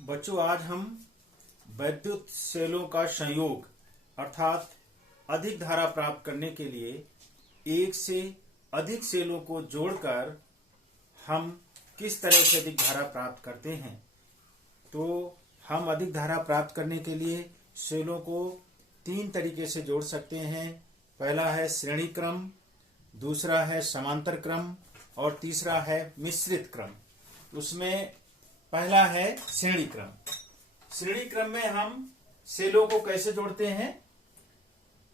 बच्चों, आज हम वैद्युत सेलों का संयोग अर्थात अधिक धारा प्राप्त करने के लिए एक से अधिक सेलों को जोड़कर हम किस तरह से अधिक धारा प्राप्त करते हैं। तो हम अधिक धारा प्राप्त करने के लिए सेलों को तीन तरीके से जोड़ सकते हैं। पहला है श्रेणी क्रम, दूसरा है समांतर क्रम और तीसरा है मिश्रित क्रम। उसमें पहला है श्रेणी क्रम। श्रेणी क्रम में हम सेलों को कैसे जोड़ते हैं?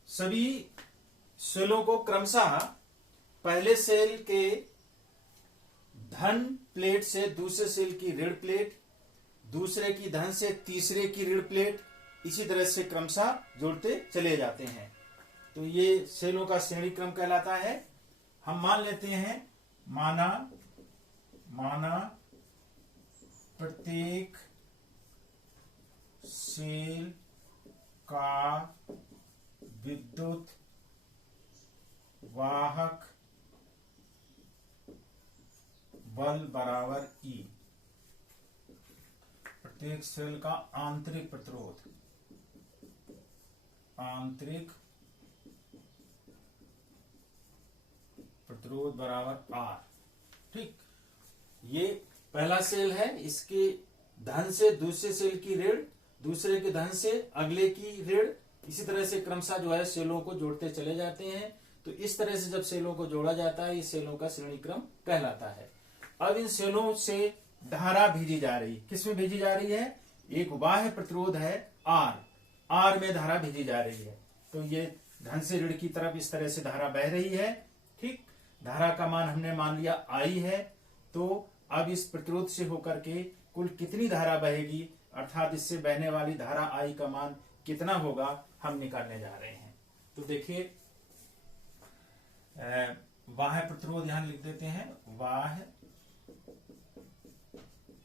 सभी सेलों को क्रमशः पहले सेल के धन प्लेट से दूसरे सेल की ऋण प्लेट, दूसरे की धन से तीसरे की ऋण प्लेट, इसी तरह से क्रमशः जोड़ते चले जाते हैं। तो ये सेलों का श्रेणी क्रम कहलाता है। हम मान लेते हैं, माना प्रत्येक सेल का विद्युत वाहक बल बराबर E। प्रत्येक सेल का आंतरिक प्रतिरोध बराबर R। ठीक, ये पहला सेल है, इसके धन से दूसरे सेल की ऋण, दूसरे के धन से अगले की ऋण, इसी तरह से क्रमशः जो है सेलों को जोड़ते चले जाते हैं। तो इस तरह से जब सेलों को जोड़ा जाता है, इस सेलों का श्रेणी क्रम कहलाता है। अब इन सेलों से धारा भेजी जा रही, किसमें भेजी जा रही है? एक बाह्य प्रतिरोध है R में धारा भेजी जा रही है। तो ये धन से ऋण की तरफ इस तरह से धारा बह रही है। ठीक, धारा का मान हमने मान लिया I है। तो अब इस प्रतिरोध से होकर के कुल कितनी धारा बहेगी, अर्थात इससे बहने वाली धारा I का मान कितना होगा, हम निकालने जा रहे हैं। तो देखिए, बाह्य प्रतिरोध यहां लिख देते हैं, बाह्य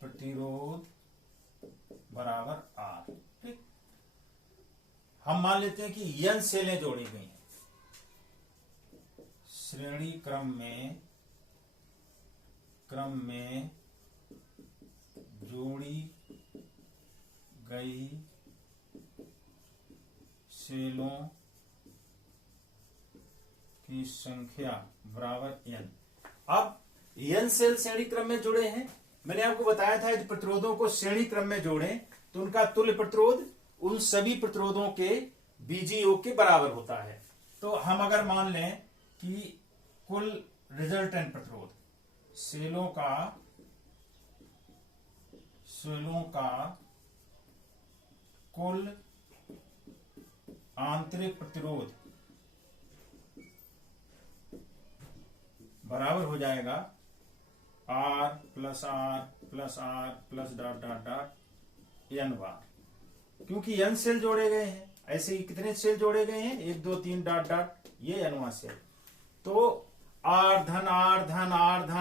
प्रतिरोध बराबर R। ठीक, हम मान लेते हैं कि N सेलें जोड़ी गई हैं श्रेणी क्रम में जोड़ी गई सेलों की संख्या बराबर N। अब N सेल श्रेणी क्रम में जुड़े हैं। मैंने आपको बताया था, यदि प्रतिरोधों को श्रेणी क्रम में जोड़ें तो उनका तुल्य प्रतिरोध उन सभी प्रतिरोधों के बीजीय योग के बराबर होता है। तो हम अगर मान लें कि कुल रिजल्टेंट प्रतिरोध सेलों का कुल आंतरिक प्रतिरोध बराबर हो जाएगा R plus dot dot dot N बार। क्योंकि N सेल जोड़े गए हैं, ऐसे ही कितने सेल जोड़े गए हैं? 1 2 3 डॉट डॉट, ये Nवां सेल। तो R धन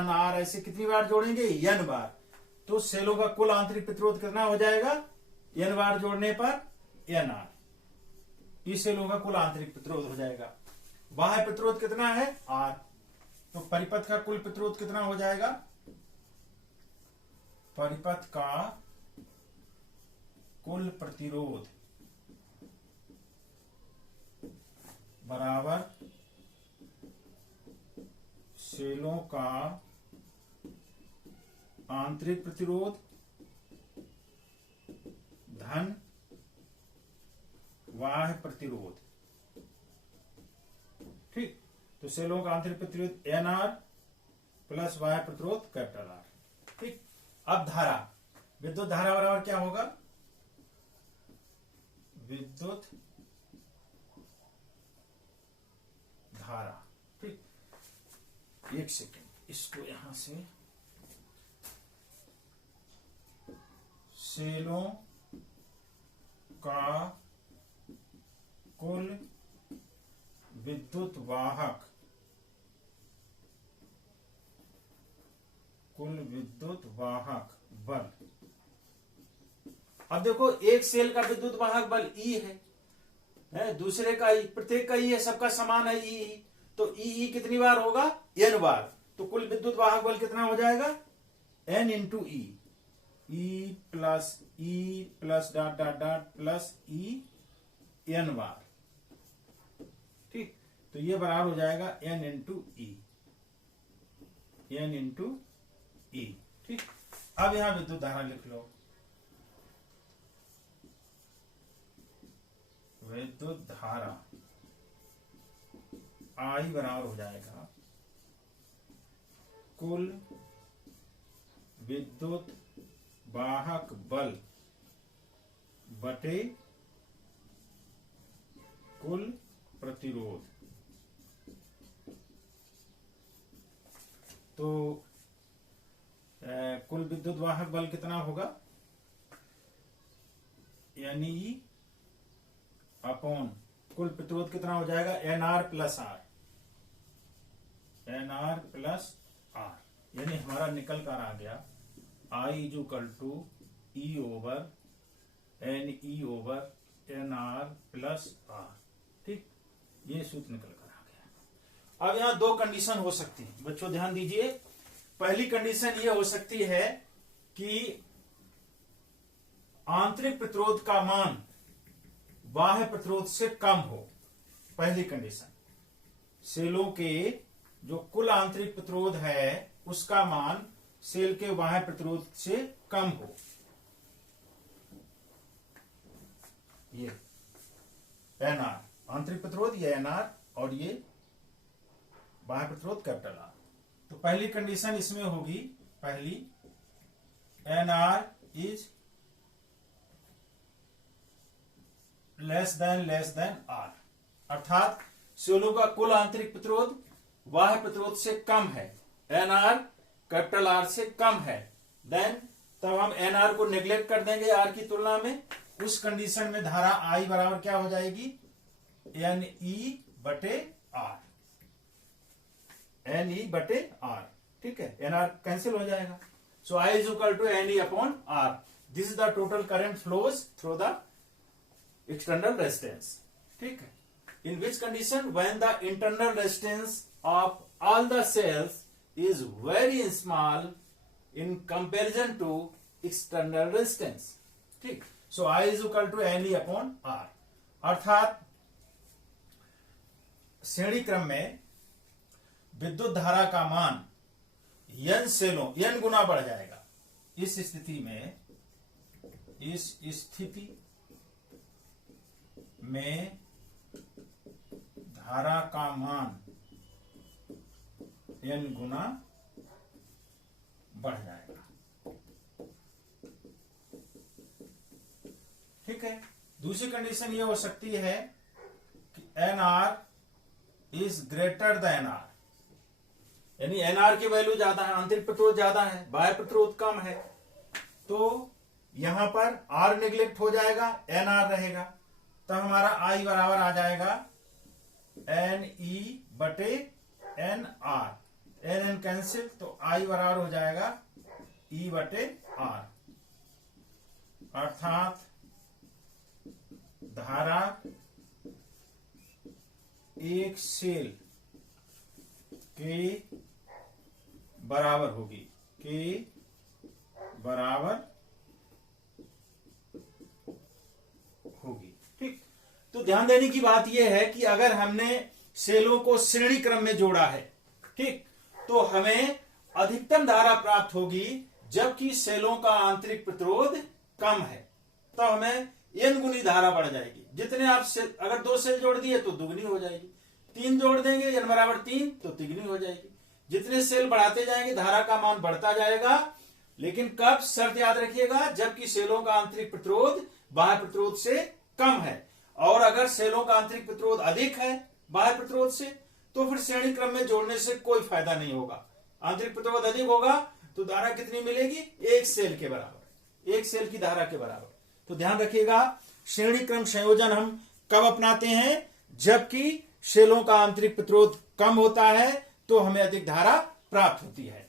R ऐसे कितनी बार जोड़ेंगे? N बार। तो सेलों का कुल आंतरिक प्रतिरोध कितना हो जाएगा? N बार जोड़ने पर NR। इस सेलों का कुल आंतरिक प्रतिरोध हो जाएगा। बाह्य प्रतिरोध कितना है? R। तो परिपथ का कुल प्रतिरोध कितना हो जाएगा? परिपथ का कुल प्रतिरोध बराबर सेलों का आंतरिक प्रतिरोध धन बाह्य प्रतिरोध। ठीक, तो सेलों का आंतरिक प्रतिरोध NR प्लस बाह्य प्रतिरोध कैपिटल R। ठीक, अब धारा, विद्युत धारा बराबर क्या होगा? विद्युत धारा। ठीक, एक सेकेंड, इसको यहां से, सेलों का कुल विद्युत वाहक बल। अब देखो, एक सेल का विद्युत वाहक बल E है, दूसरे का प्रत्येक का E है, सबका समान है E। तो E कितनी बार होगा? N बार। तो कुल विद्युत वाहक बल कितना हो जाएगा? N into E. E plus dot dot dot plus E N बार। ठीक, तो ये बराबर हो जाएगा N into E, N into E. ठीक, अब यहां विद्युत धारा लिख लो। विद्युत धारा आई बराबर हो जाएगा कुल विद्युत वाहक बल बटे कुल प्रतिरोध। तो कुल विद्युत वाहक बल कितना होगा, यानी अपॉन कुल प्रतिरोध कितना हो जाएगा, N R plus R, N R plus R, यानी हमारा निकल कर आ गया I is equal to E over N E over N R plus R. ठीक, ये सूत्र निकल कर आ गया। अब यहां दो कंडीशन हो सकती है बच्चों, ध्यान दीजिए। पहली कंडीशन ये हो सकती है कि आंतरिक प्रतिरोध का मान बाह्य प्रतिरोध से कम हो। पहली कंडीशन, सेलों के जो कुल आंतरिक प्रतिरोध है उसका मान सेल के बाह्य प्रतिरोध से कम हो। ये एन आर आंतरिक प्रतिरोध, ये एन आर, और ये बाह्य प्रतिरोध कैपिटल आर। तो पहली कंडीशन इसमें होगी, पहली N R is less than R, अर्थात सेलों का कुल आंतरिक प्रतिरोध बाह्य प्रतिरोध से कम है, एन आर कैपिटल आर से कम है, देन तब हम एन आर को नेग्लेक्ट कर देंगे आर की तुलना में। उस कंडीशन में धारा आई बराबर क्या हो जाएगी, एन ई बटे आर, एन ई बटे आर। ठीक है, एन आर कैंसिल हो जाएगा। So I is equal to N E upon R. This is the total current flows through the external resistance. ठीक है, in which condition, when the internal resistance of all the cells is very small in comparison to external resistance. ठीक, so I is equal to Ne upon R, अर्थात श्रेणी क्रम में विद्युत धारा का मान n सेलों n गुना बढ़ जाएगा। इस स्थिति में धारा का मान n गुना बढ़ जाएगा। ठीक है, दूसरी कंडीशन ये हो सकती है कि N R is greater than R, यानी एन आर की वैल्यू ज्यादा है, आंतरिक प्रतिरोध ज्यादा है, बाह्य प्रतिरोध कम है। तो यहां पर आर निगलेक्ट हो जाएगा, एन आर रहेगा, तो हमारा आई बराबर आ जाएगा एन ई बटे N R, N N cancel, तो आई बराबर हो जाएगा ई बटे आर, अर्थात धारा एक सेल के बराबर होगी, के बराबर होगी। ठीक, तो ध्यान देने की बात यह है कि अगर हमने सेलों को श्रेणी क्रम में जोड़ा है, ठीक, तो हमें अधिकतम धारा प्राप्त होगी जबकि सेलों का आंतरिक प्रतिरोध कम है, तो हमें n गुनी धारा बढ़ जाएगी। जितने आप सेल, अगर 2 सेल जोड़ दिए तो दुगनी हो जाएगी, 3 जोड़ देंगे n बराबर 3 तो तिगुनी हो जाएगी। जितने सेल बढ़ाते जाएंगे धारा का मान बढ़ता जाएगा, लेकिन कब, शर्त याद रखिएगा, जबकि सेलों का आंतरिक प्रतिरोध बाह्य प्रतिरोध से कम है। और अगर सेलों का आंतरिक प्रतिरोध अधिक है बाह्य प्रतिरोध से, तो फिर श्रेणी क्रम में जोड़ने से कोई फायदा नहीं होगा। आंतरिक प्रतिरोध अधिक होगा तो धारा कितनी मिलेगी, एक सेल के बराबर, एक सेल की धारा के बराबर। तो ध्यान रखिएगा, श्रेणी क्रम संयोजन हम कब अपनाते हैं, जबकि सेलों का आंतरिक प्रतिरोध कम होता है तो हमें अधिक धारा प्राप्त होती है।